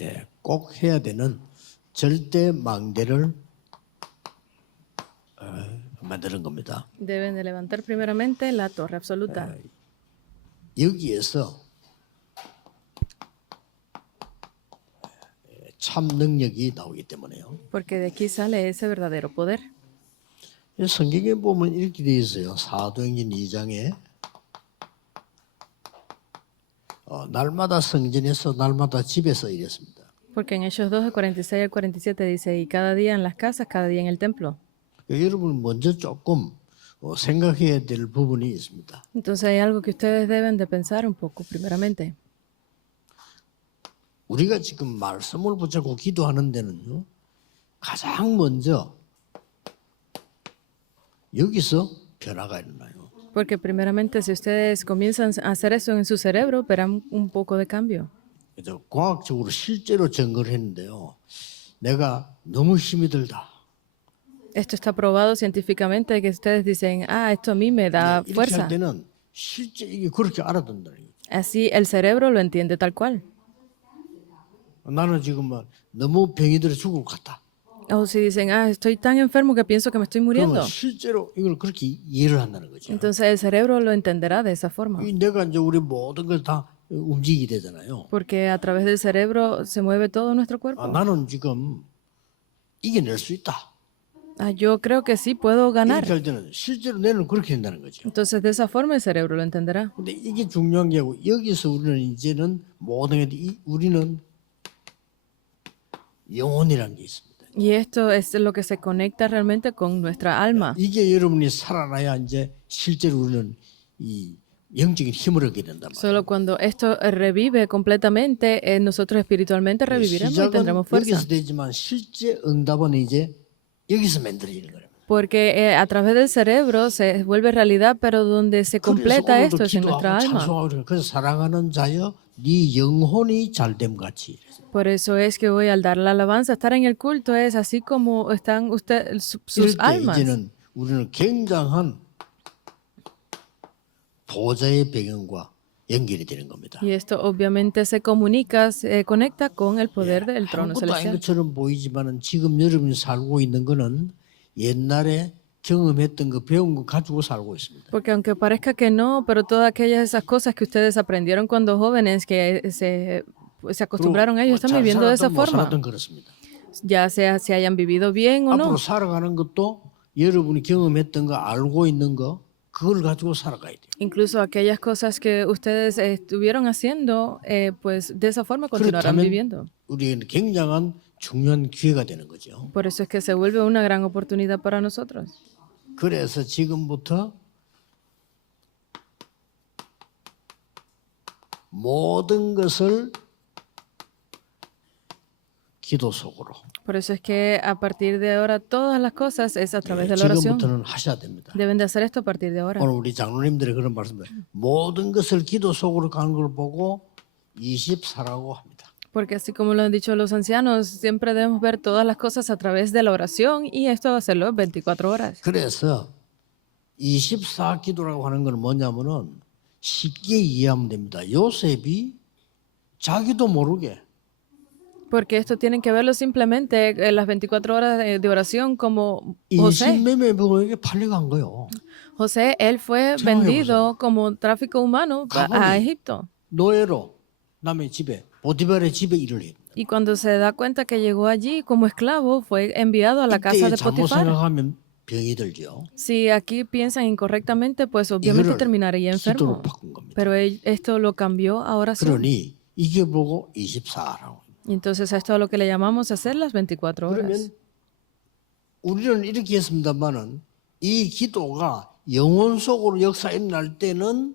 예, 꼭 해야 되는 절대 망대를 만드는 겁니다. Deben de levantar primeramente la torre absoluta, 여기에서 참 능력이 나오기 때문에요. porque de aquí sale ese verdadero poder. 성경에 보면 이렇게 되어 있어요. 사도행전 2장에 날마다 성전에서 날마다 집에서 이랬습니다. Porque en Hechos 2, del 46 al 47 dice, y cada día en las casas, cada día en el templo. 여러분 먼저 조금 생각해야 될 부분이 있습니다. Entonces hay algo que ustedes deben de pensar un poco primeramente. 우리가 지금 말씀을 붙잡고 기도하는 데는요. 가장 먼저 여기서 변화가 일어나요. Porque primeramente si ustedes comienzan a hacer eso en su cerebro, verán un poco de cambio. 그래서 과학적으로 실제로 증거를 했는데요. 내가 너무 힘이 들다. Esto está probado científicamente que ustedes dicen, ah, esto a mí me da 이렇게 fuerza. 할 때는 실제 이게 그렇게 알아듣는다는 거예요. Así el cerebro lo entiende tal cual. 나는 지금 너무 병이 들어 죽을 것 같다. O si dicen, ah, estoy tan enfermo que pienso que me estoy muriendo. 그러면 실제로 이걸 그렇게 이해를 한다는 거죠. Entonces el cerebro lo entenderá de esa forma. 이 내가 이제 우리 모든 걸 다 움직이게 되잖아요. Porque a través del cerebro se mueve todo nuestro cuerpo. 나는 지금 이겨낼 수 있다. Ah, yo creo que sí puedo ganar. 이렇게 할 때는 실제로 내는 그렇게 된다는 거죠. Entonces de esa forma el cerebro lo entenderá. 근데 이게 중요한 게 하고 여기서 우리는 이제는 모든 게 우리는 영혼이라는 게 있습니다. Y esto es lo que se conecta realmente con nuestra alma. 이게 여러분이 살아나야 이제 실제로 우리는 이 영적인 힘을 얻게 된단 말이에요. Solo cuando esto revive completamente, nosotros espiritualmente reviviremos y 시작은 tendremos fuerza. 여기서 되지만 실제 응답은 이제 여기서 만들어지는 거예요. Porque a través del cerebro se vuelve realidad, pero donde se completa esto es en nuestra alma. 찬송하고 그래서 사랑하는 자여 네 영혼이 잘됨 같이. Por eso es que hoy al dar la alabanza, estar en el culto es así como están sus 이럴 때 almas. 이제는 우리는 굉장한 보좌의 배경과 연결이 되는 겁니다. Y esto obviamente se comunica, se conecta con el poder del trono 아무것도 아닌 celestial. 것처럼 보이지만은 지금 여러분이 살고 있는 거는 옛날에 경험했던 거 배운 거 가지고 살고 있습니다. Porque aunque parezca que no, pero todas aquellas esas cosas que ustedes aprendieron cuando jóvenes, que se acostumbraron a ellos, están 잘 viviendo de esa 살았든 못 forma. 살았든 그렇습니다. Ya sea si hayan vivido bien o no. 앞으로 살아가는 것도 여러분이 경험했던 거 알고 있는 거 그걸 가지고 살아가야 돼요. Incluso aquellas cosas que ustedes estuvieron haciendo, pues de esa forma continuarán 그렇다면 viviendo. 우리는 굉장한 중요한 기회가 되는 거죠. Por eso es que se vuelve una gran oportunidad para nosotros. 그래서 지금부터 모든 것을 기도 속으로 Por eso es que a partir de ahora todas las cosas es a través de la oración. 지금부터는 하셔야 됩니다. Deben de hacer esto a partir de ahora. 오늘 우리 장로님들이 그런 말씀을 모든 것을 기도 속으로 가는 걸 보고 24라고 합니다. Porque así como lo han dicho los ancianos, siempre debemos ver todas las cosas a través de la oración y esto va a hacerlo 24 horas. 그래서 24 기도라고 하는 건 뭐냐면은 쉽게 이해하면 됩니다. 요셉이 자기도 모르게 Porque esto tienen que verlo simplemente en las 24 horas de oración como José. 인신매매범에게 팔려간 거예요. José, él fue vendido como tráfico humano a Egipto. 노예로 남의 집에 보디발의 집에 일을 했다. Y cuando se da cuenta que llegó allí como esclavo, fue enviado a la casa 이때 de 잘못 Potifar. 생각하면 병이 들죠. Si aquí piensan incorrectamente, pues obviamente 이거를 terminaría enfermo. 기도로 바꾼 겁니다. Pero esto lo cambió a oración. 그러니 이게 보고 24라고. Y entonces esto es lo que le llamamos hacer las 24 horas. 그러면 우리는 이렇게 했습니다만은 이 기도가 영혼 속으로 역사 일어날 때는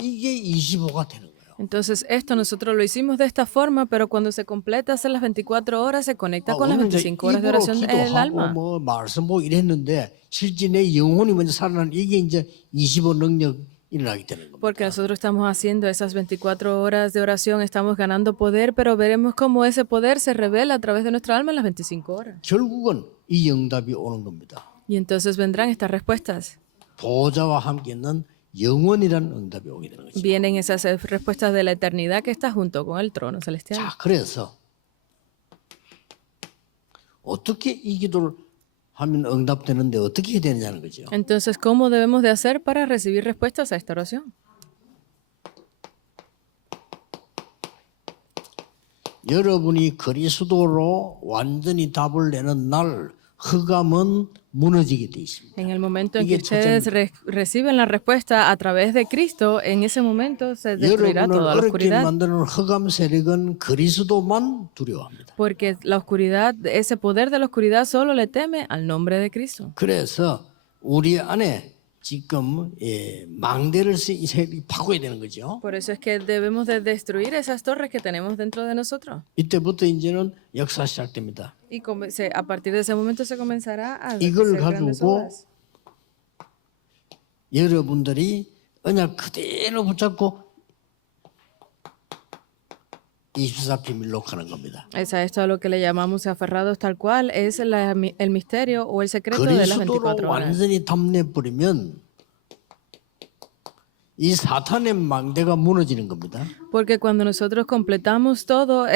이게 25가 되는 거예요. Entonces esto nosotros lo hicimos de esta forma, pero cuando se completa hacer las 24 horas, se conecta con las 우리는 이제 25 horas de 입으로 oración del 기도하고 alma. 뭐 말씀 보고 이랬는데 실제 내 영혼이 먼저 살아나는 이게 이제 25 능력 일어나게 되는 겁니다. Porque nosotros estamos haciendo esas 24 horas de oración, estamos ganando poder, pero veremos cómo ese poder se revela a través de nuestra alma en las 25 horas. 결국은 이 응답이 오는 겁니다. Y entonces vendrán estas respuestas. 보좌와 함께 있는 영원이라는 응답이 오게 되는 거죠. Vienen esas respuestas de la eternidad que está junto con el trono celestial. 자, 그래서 어떻게 이 기도를 하면 응답되는데 어떻게 해야 되느냐는 거죠. Entonces, ¿cómo debemos de hacer para recibir respuestas a esta oración? 여러분이 그리스도로 완전히 답을 내는 날 흑암은 무너지게 돼 있습니다. En el momento en que 이게 ustedes reciben la respuesta a través de Cristo, en ese momento se destruirá 여러분을 toda la 어렵게 oscuridad. 만드는 흑암 세력은 그리스도만 두려워합니다. Porque la oscuridad, ese poder de la oscuridad solo le teme al nombre de Cristo. 그래서 우리 안에 지금 망대를 바꿔야 되는 거죠. Por eso es que debemos de destruir esas torres que tenemos dentro de nosotros. 이때부터 이제는 역사 시작됩니다. Y a partir de ese momento se comenzará a hacer 이걸 grandes 가지고 obras. 여러분들이 언약 그대로 붙잡고 24 비밀로 가는 겁니다. Es a esto a lo que le llamamos aferrados tal cual, es el misterio o el secreto de las 그리스도로 24 horas. 완전히 담내버리면 이 사탄의 망대가 무너지는 겁니다. Porque cuando nosotros completamos todo,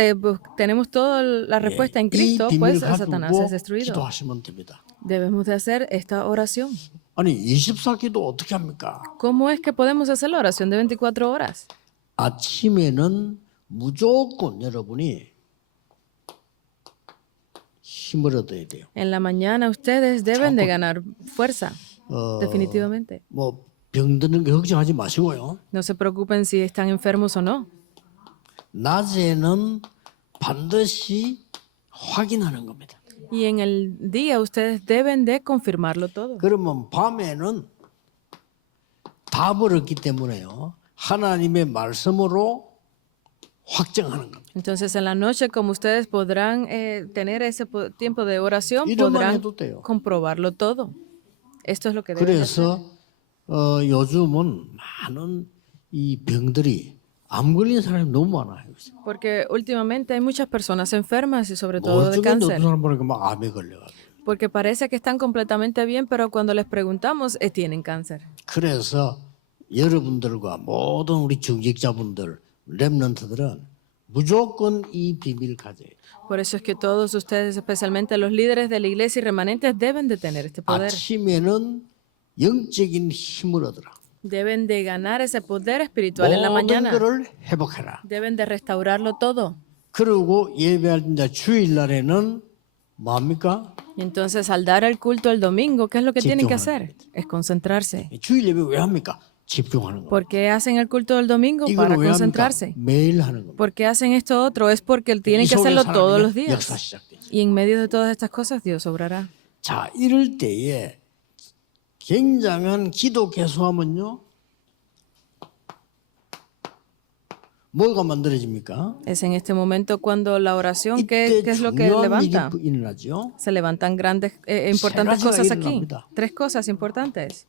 tenemos toda la respuesta en 이 Cristo, pues 비밀을 Satanás es 가지고 destruido. 기도하시면 됩니다. Debemos de hacer esta oración. 아니 24기도 어떻게 합니까? ¿Cómo es que podemos hacer la oración de 24 horas? 아침에는 무조건 여러분이 힘을 얻어야 돼요. En la mañana ustedes deben de ganar fuerza, definitivamente. 뭐 병드는 거 걱정하지 마시고요. No se preocupen si están enfermos o no. 낮에는 반드시 확인하는 겁니다. Y en el día ustedes deben de confirmarlo todo. 그러면 밤에는 답을 얻기 때문에요. 하나님의 말씀으로 확정하는 겁니다. Entonces en la noche, como ustedes podrán tener ese tiempo de oración, 이러만 podrán 해도 돼요. comprobarlo todo. Esto es lo que deben de hacer. 그래서 요즘은 많은 이 병들이 암 걸린 사람이 너무 많아요. Porque últimamente hay muchas personas enfermas y sobre todo de 멀쩡한데 cáncer. 어떤 사람 보니까 막 암에 걸려가지고. Porque parece que están completamente bien, pero cuando les preguntamos, tienen cáncer. 그래서 여러분들과 모든 우리 중직자분들, 렘넌트들은 무조건 이 비밀 가져야 돼요. Por eso es que todos ustedes, especialmente los líderes de la iglesia y remanentes, deben de tener este poder. 아침에는 영적인 힘을 얻으라. Deben de ganar ese poder espiritual en la 모든 mañana. 것을 회복해라. Deben de restaurarlo todo. 그리고 예배할 때 주일날에는 뭡니까? Y entonces al dar el culto el domingo, ¿qué es lo que tienen que 집중하는 hacer? Es concentrarse. 주일 예배 왜 합니까? 집중하는 거. ¿Por qué hacen el culto del domingo? 이걸 Para 왜 합니까? concentrarse. 매일 하는 겁니다. ¿Por qué hacen esto otro? Es porque 이 tienen que 속에 hacerlo todos los 하나님의 역사 días. 시작되죠. Y en medio de todas estas cosas, Dios obrará. 자, 이럴 때에 굉장한 기도 개수하면요. 뭐가 만들어집니까? Es en este momento cuando la oración, ¿qué 이때 es lo que 중요한 levanta? 일이 일어나죠. Se levantan grandes, importantes 가지가 cosas aquí. 일어납니다. 3 cosas importantes.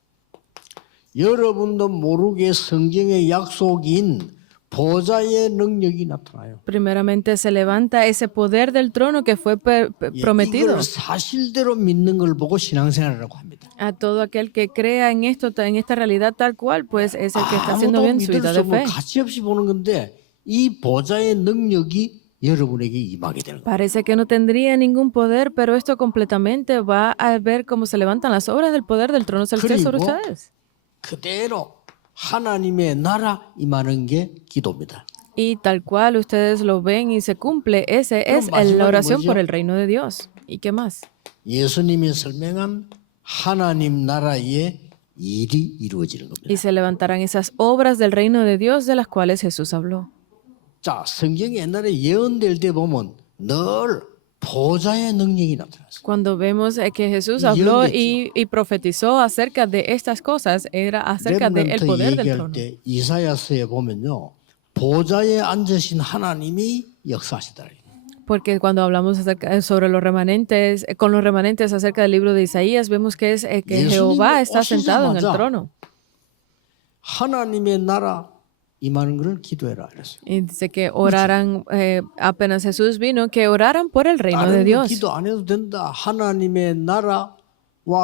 여러분도 모르게 성경의 약속인 보좌의 능력이 나타나요. Primeramente se levanta ese poder del trono que fue prometido 이걸 사실대로 믿는 걸 보고 신앙생활이라고 합니다. a todo aquel que crea en esto, en esta realidad tal cual, pues es el que está haciendo 아무도 bien su 믿을 vida 수 de 없는 fe. 가치없이 보는 건데 이 보좌의 능력이 여러분에게 임하게 되는 거예요. Parece que no tendría ningún poder, pero esto completamente va a ver cómo se levantan las obras del poder del trono celestial sobre 그리고 ustedes. 그대로 하나님의 나라 임하는 게 기도입니다. Y tal cual ustedes lo ven y se cumple, ese es la oración por el reino de Dios. ¿Y qué más? 예수님이 설명한 하나님 나라의 일이 이루어지는 겁니다. Y se levantarán esas obras del reino de Dios de las cuales Jesús habló. 자, 성경이 옛날에 예언될 때 보면 늘 보좌의 능력이 나타났어요. Cuando vemos que Jesús habló y profetizó acerca de estas cosas, era acerca del 렘넌트 poder del 얘기할 trono. 때 이사야서에 보면요. 보좌에 앉으신 하나님이 역사하시더라. Porque cuando hablamos sobre los remanentes, con los remanentes acerca del libro de Isaías, vemos que es que Jehová está sentado en el trono. 하나님의 나라 임하는 것을 기도해라 그랬어요. Y dice que oraran, apenas Jesús vino, que oraran por el reino de 다른 Dios. 기도 안 해도 된다. 하나님의 나라와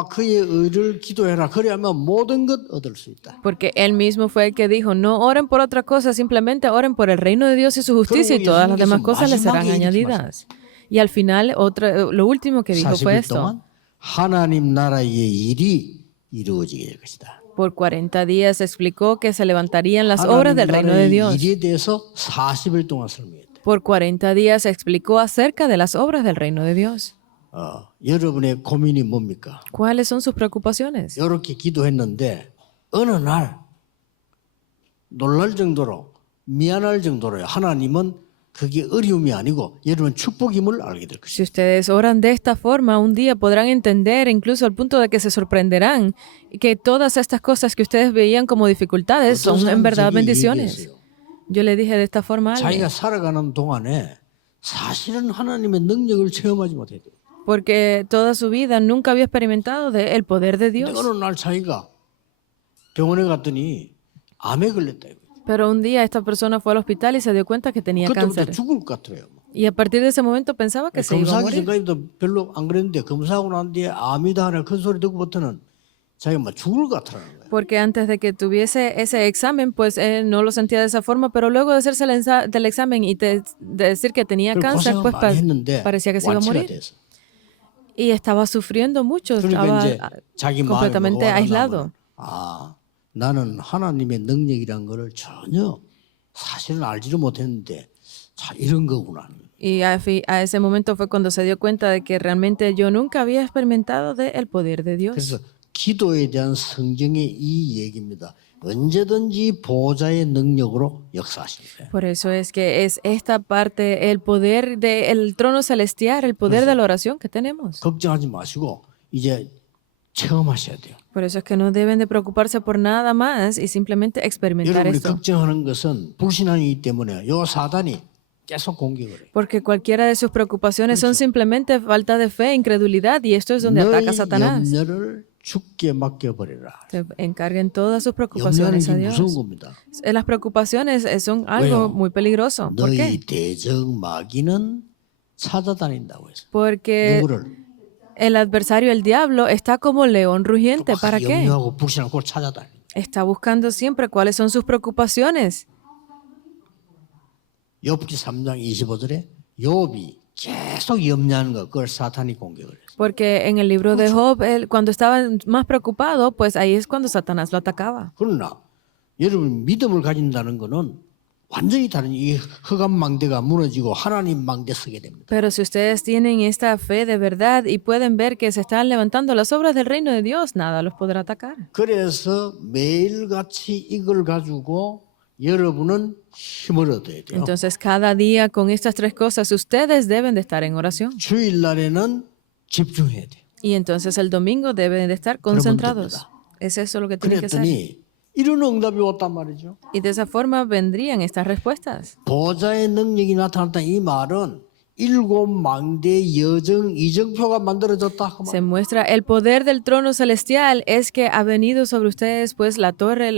그의 의를 기도해라. 그래야만 모든 것 얻을 수 있다. Porque él mismo fue el que dijo, no oren por otra cosa, simplemente oren por el reino de Dios y su justicia y todas las demás cosas les serán añadidas. Y al final, lo último que dijo fue 40일 esto. 동안 하나님 나라의 일이 이루어지게 될 것이다. Por 40 días explicó que se levantarían las obras 하나님 del reino de 나라의 Dios. 일에 대해서 40일 동안 설명했다. Por 40 días explicó acerca de las obras del reino de Dios. 여러분의 고민이 뭡니까? ¿Cuáles son sus preocupaciones? 이렇게 기도했는데 어느 날 놀랄 정도로 미안할 정도로 하나님은 그게 어려움이 아니고 여러분 축복임을 알게 될 Si 것입니다. ustedes oran de esta forma, un día podrán entender, incluso al punto de que se sorprenderán, que todas estas cosas que ustedes veían como dificultades son en verdad bendiciones. Yo le dije de esta forma a alguien, 자기가 살아가는 동안에 사실은 하나님의 능력을 체험하지 못했대요. porque toda su vida nunca había experimentado el poder de 근데 Dios. 어느 날 자기가 병원에 갔더니 암에 걸렸다 이거죠. Pero un día esta persona fue al hospital y se dio cuenta que tenía 그때부터 cáncer. 죽을 것 같더래요. Y a partir de ese momento pensaba que se iba a 검사하기 morir. 전까지도 별로 안 그랬는데 검사하고 난 뒤에 암이다 하는 큰 소리 듣고부터는 자기가 막 죽을 것 같더라는 거예요. Porque antes de que tuviese ese examen, pues él no lo sentía de esa forma, pero luego de hacerse del examen y de decir que tenía 그리고 cáncer, 고생을 pues 많이 했는데 parecía que se iba a 완치가 morir. 돼서. Y estaba sufriendo mucho, 그러니까 estaba 이제 자기 마음에 completamente 뭐가 aislado. 나면 나는 하나님의 능력이란 거를 전혀 사실은 알지를 못했는데 자 이런 거구나. Y a ese momento fue cuando se dio cuenta de que realmente yo nunca había experimentado el poder de Dios. 그래서 기도에 대한 성경의 이 얘기입니다. 언제든지 보호자의 능력으로 역사하시는 거예요. Por eso es que es esta parte, el poder del trono celestial, el poder de la oración que tenemos. 걱정하지 마시고 이제 체험하셔야 돼요. Por eso es que no deben de preocuparse por nada más y simplemente experimentar 여러분이 esto. 걱정하는 것은 불신앙이기 때문에 요 사단이 계속 공격을 해요. Porque cualquiera de sus preocupaciones son simplemente falta de fe, incredulidad, y esto es donde ataca 너희 Satanás. 염려를 주께 맡겨버리라. Se encarguen todas sus 염려하는 preocupaciones a 게 Dios. 무서운 겁니다. Las preocupaciones son algo 왜요? muy peligroso. ¿Por 너희 qué? 대적 마귀는 찾아다닌다고 해서. Porque 누구를? el adversario, el diablo, está como león rugiente. 막 ¿Para qué? 염려하고 불신하고 그걸 찾아다니. Está buscando siempre cuáles son sus preocupaciones. 욥기 3장 25절에 욥이 계속 염려하는 거 그걸 사탄이 공격을 했어요. Porque en el libro de Job, él, cuando estaba más preocupado, pues ahí es cuando Satanás lo atacaba. 그러나 여러분 믿음을 가진다는 거는 완전히 다른 이 흑암 망대가 무너지고 하나님 망대 서게 됩니다. Pero si ustedes tienen esta fe de verdad y pueden ver que se están levantando las obras del reino de Dios, nada los podrá atacar. 그래서 매일같이 이걸 가지고 여러분은 힘을 얻어야 돼요. Entonces, cada día con estas tres cosas, ustedes deben de estar en oración. 주일날에는 집중해야 돼요. Y entonces el domingo deben de estar concentrados. Es eso lo que tienen que hacer. 그랬더니 이런 응답이 왔단 말이죠. Y de esa forma vendrían estas respuestas. 보좌의 능력이 나타났다 이 말은 일곱 망대 여정 이정표가 만들어졌다. 그 말. Se muestra el poder del trono celestial es que ha venido sobre ustedes pues la torre,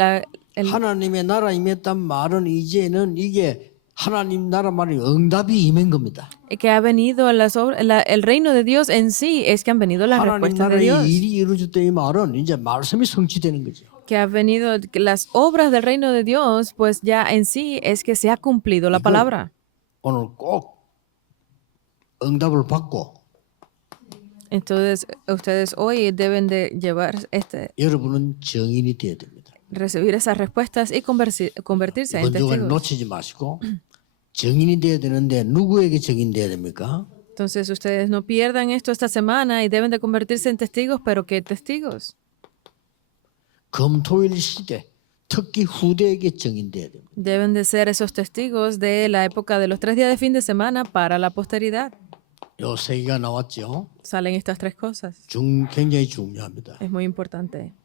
하나님의 나라 임했단 말은 이제는 이게 하나님 나라 말이 응답이 임한 겁니다. que ha venido el reino de Dios en sí, es que han venido las 하나님 respuestas de 나라의 Dios. 일이 이루어졌다 이 말은 이제 말씀이 성취되는 거죠. Que ha venido, que las obras del reino de Dios, pues ya en sí es que se ha cumplido la palabra. 오늘 꼭 응답을 받고 Entonces, ustedes hoy deben de llevar 여러분은 증인이 되어야 됩니다. recibir esas respuestas y convertirse en 이번 주간 testigos. 놓치지 마시고 증인이 되어야 되는데 누구에게 증인 되어야 됩니까? Entonces, ustedes no pierdan esto esta semana y deben de convertirse en testigos, pero ¿qué testigos? 금토일 시대 특히 후대에게 증인돼야 됩니다. Deben de ser esos testigos de la época de los 3 días de fin de semana para la posteridad. 요 세 개가 나왔죠. Salen estas tres cosas. 굉장히 중요합니다. Es muy importante.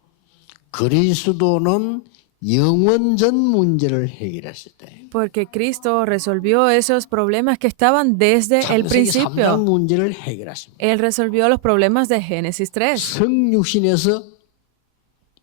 그리스도는 영원전 문제를 해결했을 때 Porque Cristo resolvió esos problemas que estaban desde el 창세기 3장 principio. 문제를 해결하십니다. Él resolvió los problemas de Génesis 3. 성육신에서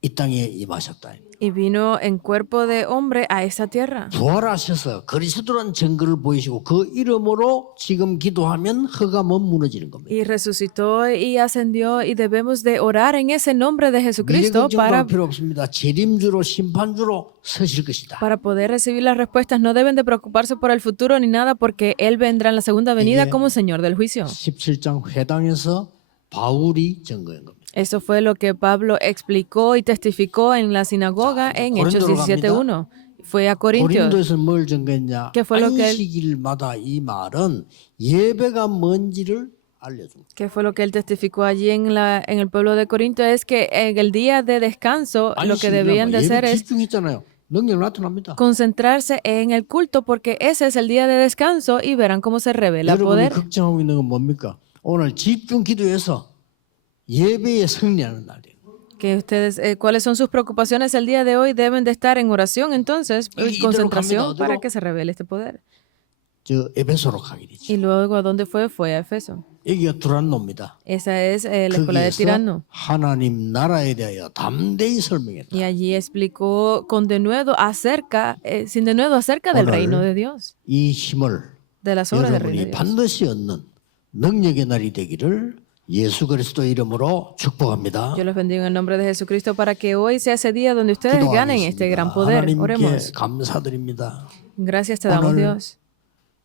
이 땅에 임하셨다. y vino en cuerpo de hombre a esta tierra. 부활하셔서 그리스도란 증거를 보이시고 그 이름으로 지금 기도하면 흑암은 무너지는 겁니다. Y resucitó y ascendió y debemos de orar en ese nombre de 미래 Jesucristo 걱정할 필요 없습니다. 재림주로 심판주로 서실 것이다. para poder recibir las respuestas. No deben de preocuparse por el futuro ni nada porque Él vendrá en la segunda venida 이게 como Señor del juicio. 17장 회당에서 바울이 증거한 겁니다. Eso fue lo que Pablo explicó y testificó en la sinagoga en Hechos 17:1. Fue a Corintios. 고린도에서 뭘 증거했냐? ¿Qué fue lo que él- 안식일마다 이 말은 예배가 뭔지를 알려줍니다. ¿Qué fue lo que él testificó allí en el pueblo de Corinto? Es que en el día de descanso lo que debían de hacer 예배 es 집중했잖아요. 능력 나타납니다. concentrarse en el culto porque ese es el día de descanso y verán cómo se revela 여러분이 poder. 걱정하고 있는 건 뭡니까? 오늘 집중 기도해서 예배에 승리하는 날이에요. Que ustedes, ¿cuáles son sus preocupaciones el día de hoy? Deben de estar en oración entonces, Y- en y concentración 들어갑니다. para 어디로? que se revele este poder. 저 에베소로 가게 되죠. Y luego, ¿a dónde fue? Fue a Efeso. 여기가 두란노입니다. Esa es la escuela de 거기에서 Tirano. 하나님 나라에 대하여 담대히 설명했다. Y allí explicó con denuedo acerca, sin denuedo acerca del 오늘 reino de Dios, 이 힘을 de las obras del reino de 여러분이 Dios. 반드시 얻는 능력의 날이 되기를 예수 그리스도 이름으로 축복합니다. Yo los bendigo en el nombre de Jesucristo para que hoy sea ese día donde ustedes ganen este gran 기도하겠습니다. poder. 하나님께 Oremos. 감사드립니다. Gracias te damos, 오늘 Dios.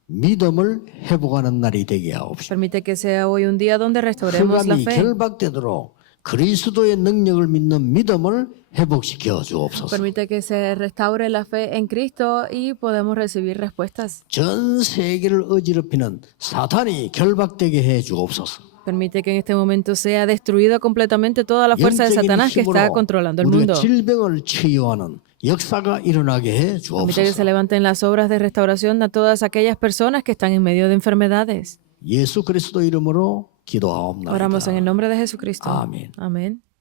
믿음을 회복하는 날이 되게 하옵시고 Permite que sea hoy un día donde restauremos la 흑암이 fe. 결박되도록 그리스도의 능력을 믿는 믿음을 회복시켜 주옵소서. Permite que se restaure la fe en Cristo y podemos recibir respuestas. 전 세계를 어지럽히는 사탄이 결박되게 해 주옵소서. Permite que en este momento sea destruida completamente toda la fuerza de 영적인 Satanás que está 힘으로 controlando el 우리가 mundo. 질병을 치유하는 역사가 일어나게 해 Permite que se 주옵소서. levanten las obras de restauración a todas aquellas personas que están en medio de enfermedades. 예수 그리스도 이름으로 Oramos en el 기도하옵나이다. nombre de Jesucristo. Amén. Amén.